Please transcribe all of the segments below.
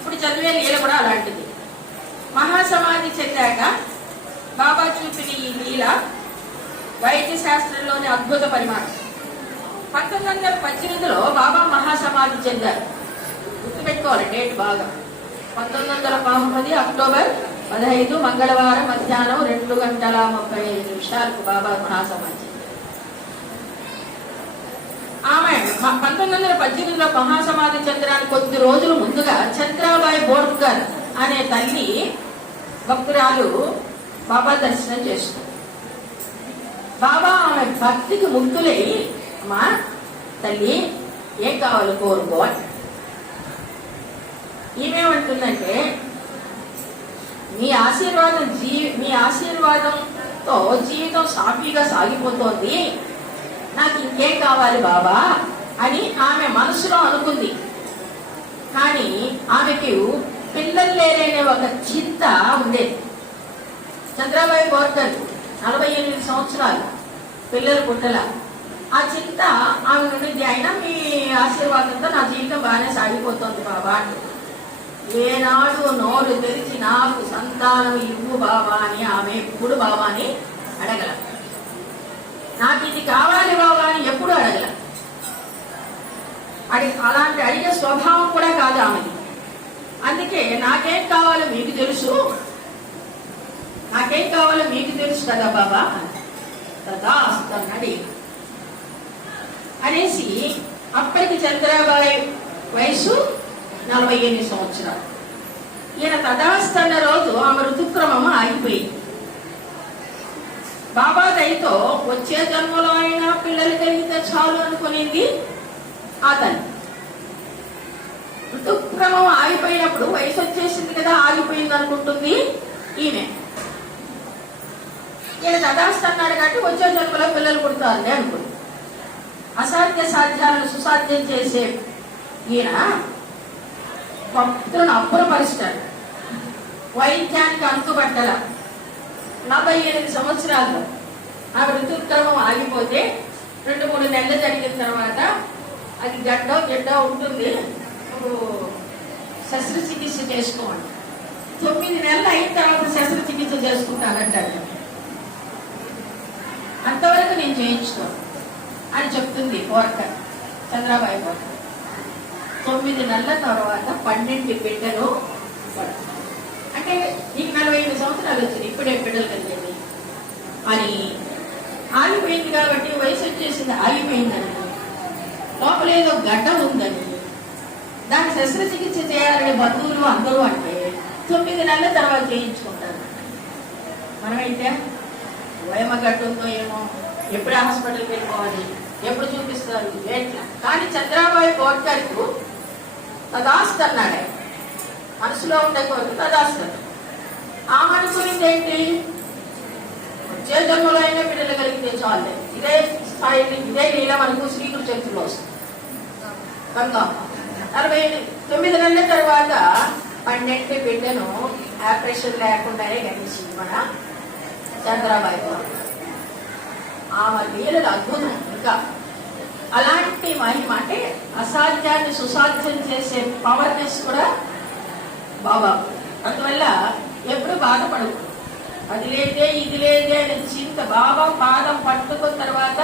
ఇప్పుడు చదివే లీల కూడా అలాంటిది. మహాసమాధి చెందాక బాబా చూపిన ఈ లీల వైద్య శాస్త్రంలోని అద్భుత పరిమాణం. 1918లో బాబా మహాసమాధి చెందారు. గుర్తుపెట్టుకోవాలి డేట్ బాగా. 1919 అక్టోబర్ 15 మంగళవారం మధ్యాహ్నం 2:35 బాబా మహాసమాధి. ఆమె 1918లో మహాసమాధి చెందడానికి కొద్ది రోజుల ముందుగా చంద్రాబాయి బోర్కర్ అనే తల్లి భక్తురాలు బాబా దర్శనం చేస్తుంది. బాబా ఆమె భక్తికి ముగ్ధులై, అమ్మా తల్లి ఏం కావాలి కోరుకో. ఈమెమంటుందంటే, మీ ఆశీర్వాదంతో జీవితం సాఫీగా సాగిపోతోంది, నాకు ఇంకేం కావాలి బాబా అని ఆమె మనసులో అనుకుంది. కానీ ఆమెకు పిల్లలు లేరనే ఒక చింత ఉండేది. చంద్రబాయి బోర్కర్ 48 సంవత్సరాలు, పిల్లలు పుట్టల. ఆ చింత ఆమె ఉండింది. అయినా మీ ఆశీర్వాదంతో నా జీవితం బాగానే సాగిపోతుంది బాబా అని. ఏనాడు నోరు తెరిచి నాకు సంతానం ఇవ్వు బాబా అని ఆమె ఎప్పుడు బాబాని అడగల. నాకు ఇది కావాలి బాబా అని ఎప్పుడు అడగల. అలాంటి అడిగే స్వభావం కూడా కాదు ఆమెది. అందుకే నాకేం కావాలో మీకు తెలుసు, నాకేం కావాలో మీకు తెలుసు కదా బాబా తదాస్తన్నది అనేసి. అప్పటికి చంద్రబాయి వయసు 48 సంవత్సరాలు. ఈయన తదాస్తన్న రోజు ఆమె ఋతుక్రమం ఆగిపోయింది. బాబా దయతో వచ్చే జన్మలో అయినా పిల్లలు కలిగితే చాలు అనుకునేది ఆ తల్లి. ఋతుక్రమం ఆగిపోయినప్పుడు వయసు వచ్చేసింది కదా, ఆగిపోయింది అనుకుంటుంది ఈమె. ఈయన తదాస్తన్నాడు కాబట్టి వచ్చే జన్మలో పిల్లలు పుడతారులే అనుకుంది. అసాధ్య సాధ్యాలను సుసాధ్యం చేసే ఈయన భక్తులను అప్పురపరుస్తాడు. వైద్యానికి అంతుబట్టల 48 సంవత్సరాల్లో ఆమె ఋతుక్రమం ఆగిపోతే 2-3 నెలలు జరిగిన తర్వాత అది గడ్డ ఉంటుంది, శస్త్రచికిత్స చేసుకోండి. 9 నెలలు అయిన తర్వాత శస్త్రచికిత్స చేసుకుంటానంటాడు. అంతవరకు నేను చేయించుకోను అని చెప్తుంది బోర్కర్, చంద్రబాయి బోర్కర్. 9 నెలల తర్వాత 12 బిడ్డలు. అంటే నీకు 45 సంవత్సరాలు వచ్చింది, ఇప్పుడే బిడ్డలు కలిగింది అని. ఆగిపోయింది కాబట్టి వయసు వచ్చేసింది, ఆగిపోయిందని, లోపల ఏదో గడ్డ ఉందని, దాన్ని శస్త్రచికిత్స చేయాలని బంధువులు అందరూ అంటే 9 నెలల తర్వాత చేయించుకుంటారు. మనమైతే వయమ గడ్డ ఉందో ఏమో, ఎప్పుడు హాస్పిటల్కి వెళ్ళిపోవాలి, ఎప్పుడు చూపిస్తారు ఎట్లా. కానీ చంద్రబాయి బోర్కర్కు తదాస్తన్నాడే, మనసులో ఉండే కోరిక తదాస్తడు. ఆమె అనుకునింది ఏంటి, వచ్చే జన్మలో అయినా బిడ్డలు కలిగితే చాలే. ఇదే స్థాయిని, ఇదే లీల మనకు శ్రీకృష్ణ చరిత్రలో వస్తుంది. కనుక 49 నెలల తర్వాత 12 బిడ్డను ఆపరేషన్ లేకుండానే గణించి మన చంద్రబాయి బోర్కర్. ఆమె లీలలు అద్భుతం. ఇంకా అలాంటి మహిమ, అంటే అసాధ్యాన్ని సుసాధ్యం చేసే పవర్నెస్ కూడా బాబా. అందువల్ల ఎప్పుడు బాధపడదు. అది లేదే ఇది లేదే అనే చింత, బాబా పాదం పట్టుకున్న తర్వాత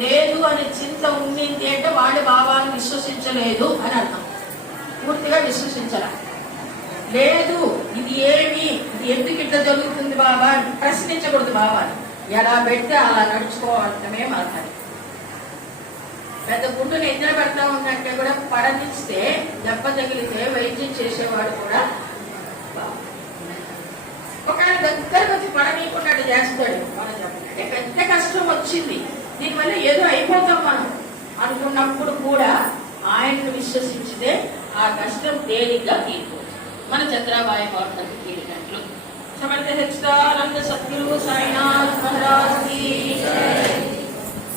లేదు అనే చింత ఉండింది అంటే వాడు బాబాను విశ్వసించలేదు అని అర్థం. పూర్తిగా విశ్వసించాల. లేదు ఇది ఏమి, ఇది ఎందుకు ఇట్లా జరుగుతుంది బాబా అని ప్రశ్నించకూడదు. బాబాని ఎలా పెడితే అలా నడుచుకోవడమే మాట్లాడి. పెద్ద గుండు నిద్ర పెడతా ఉందంటే కూడా పడనిస్తే దెబ్బ తగిలితే వైద్యం చేసేవాడు కూడా ఒకవేళ దగ్గరకు వచ్చి పడనీయకుండా చేస్తాడు. మనం చెప్పాలంటే పెద్ద కష్టం వచ్చింది, దీనివల్ల ఏదో అయిపోతాం మనం అనుకున్నప్పుడు కూడా ఆయనను విశ్వసించితే ఆ కష్టం తేలిగ్గా తీరుతుంది. మన చంద్రబాయి బోర్కర్ తీరినట్లు. సమర్థ సచ్చిదానంద సద్గురు సాయినాథ్ మహారాజ్ కి